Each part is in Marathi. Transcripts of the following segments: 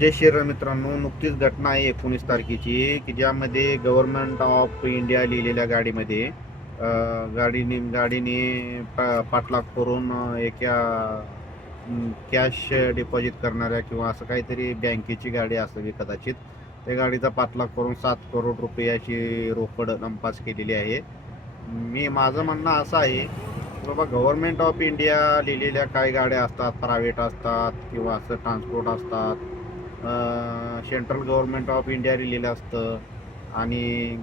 जय श्रीराम मित्रांनो, नुकतीच घटना आहे 19 तारखेची की ज्यामध्ये गव्हर्नमेंट ऑफ इंडिया लिहिलेल्या गाडीमध्ये गाडीने पाठलाग करून एका कॅश डिपॉझिट करणाऱ्या किंवा असं काहीतरी बँकेची गाडी असावी कदाचित, त्या गाडीचा पाठलाग करून 7 करोड रुपयाची रोकड लंपास केलेली आहे. माझं म्हणणं असं आहे की बाबा, गव्हर्नमेंट ऑफ इंडिया लिहिलेल्या काही गाड्या असतात, प्रायव्हेट असतात किंवा असं ट्रान्सपोर्ट असतात. सेंट्रल गव्हर्नमेंट ऑफ इंडिया लिहिलेलं असतं आणि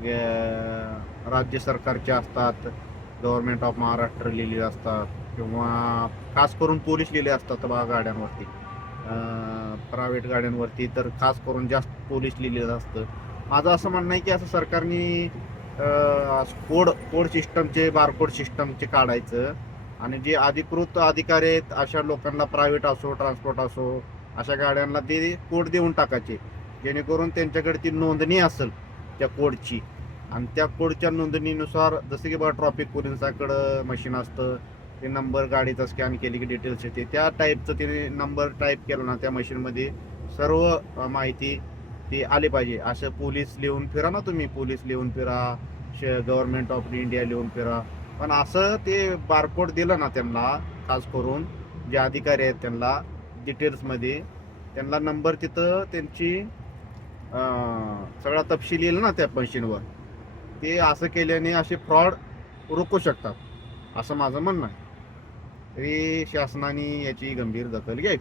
राज्य सरकारचे असतात, गव्हर्नमेंट ऑफ महाराष्ट्र लिहिलेले असतात किंवा खास करून पोलीस लिहिले असतात बघा गाड्यांवरती. प्रायव्हेट गाड्यांवरती तर खास करून जास्त पोलीस लिहिलेलं असतं. माझं असं म्हणणं आहे की असं सरकारने कोड सिस्टमचे, बारकोड सिस्टमचे काढायचं आणि जे अधिकृत अधिकारी आहेत अशा लोकांना, प्रायव्हेट असो ट्रान्सपोर्ट असो, अशा गाड्यांना ते कोड देऊन टाकायचे, जेणेकरून त्यांच्याकडे ती नोंदणी असेल त्या कोडची. आणि त्या कोडच्या नोंदणीनुसार जसं की बघा ट्रॉफिक पोलिसांकडं मशीन असतं, ते नंबर गाडीचा स्कॅन केली की डिटेल्स येते, त्या टाईपचं ते नंबर टाईप केलं ना त्या मशीनमध्ये सर्व माहिती ती आली पाहिजे. असं पोलीस लिहून फिरा ना तुम्ही, पोलीस लिहून फिरा, गव्हर्नमेंट ऑफ इंडिया लिहून फिरा. पण असं ते बारकोड दिलं ना त्यांना, खास करून जे अधिकारी आहेत त्यांना डिटेल्समध्ये, त्यांना नंबर तिथं त्यांची सगळा तपशील येईल ना त्या मशीनवर. ते असं केल्याने असे फ्रॉड रोखू शकतात, असं माझं म्हणणं आहे. तरी शासनाने याची गंभीर दखल घ्यावी.